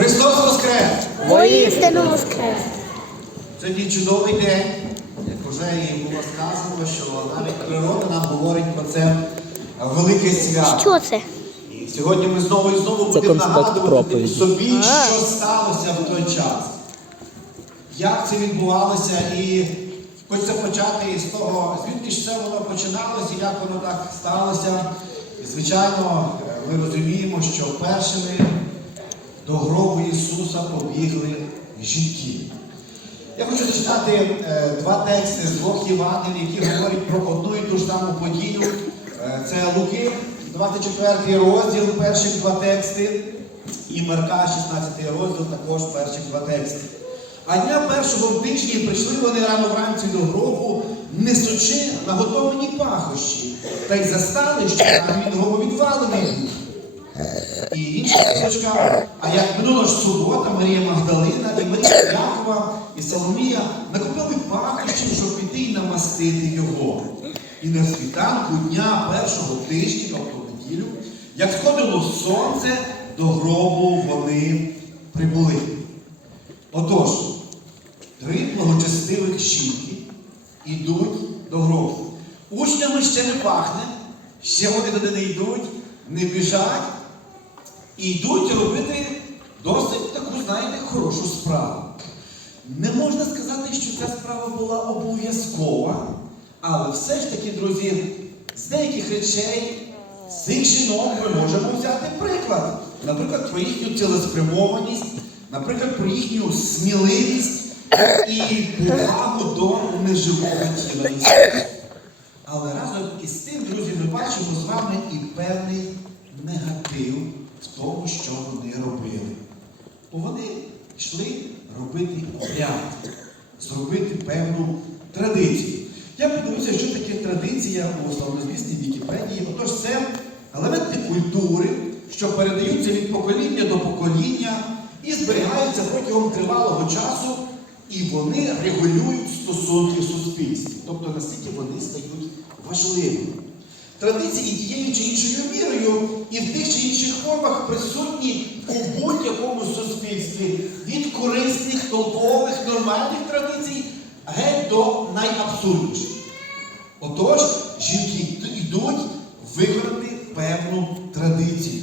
Христос Воскрес! Воістину воскрес. Сьогодні чудовий день, як вже і було сказано, що навіть природа нам говорить про це велике свято. Що це? І сьогодні ми знову і знову будемо нагадувати проповіді. собі, що сталося в той час. Як це відбувалося, і хочеться почати з того, звідки ж це воно починалося, і як воно так сталося. І, звичайно, ми розуміємо, що першими до гробу Ісуса побігли жінки. Я хочу зачитати е, два тексти з двох Євангелій, які говорять про одну і ту ж саму подію. Е, це Луки, 24 розділ, перші два тексти, і Марка, 16 розділ, також перші два тексти. А дня першого в тижні прийшли вони рано вранці до гробу, несучи наготовані пахощі, та й застали, що камінь гробу відвалений. І інша строчка, а як минула ж субота, Марія Магдалина і Марія Якова і Соломія накупили пахощів, щоб піти і намастити його. І на світанку дня першого тижня, тобто неділю, як сходило сонце, до гробу вони прибули. Отож, три благочестивих жінки йдуть до гробу. Учнями ще не пахне, ще вони туди не йдуть, не біжать і йдуть робити досить таку, знаєте, хорошу справу. Не можна сказати, що ця справа була обов'язкова, але все ж таки, друзі, з деяких речей, з цих жінок ми можемо взяти приклад. Наприклад, про їхню цілеспрямованість, наприклад, про їхню сміливість і повагу до неживого тіла Але разом із тим, друзі, ми бачимо з вами і певний в тому, що вони робили. Бо вони йшли робити обряд, зробити певну традицію. Я подивився, що таке традиція у славнозвісній Вікіпедії. Отож, це елементи культури, що передаються від покоління до покоління і зберігаються протягом тривалого часу, і вони регулюють стосунки в суспільстві. Тобто наскільки вони стають важливими. Традиції тією чи іншою мірою і в тих чи інших формах присутні у будь-якому суспільстві від корисних, толкових, нормальних традицій геть до найабсурдніших. Отож, жінки йдуть вибрати певну традицію.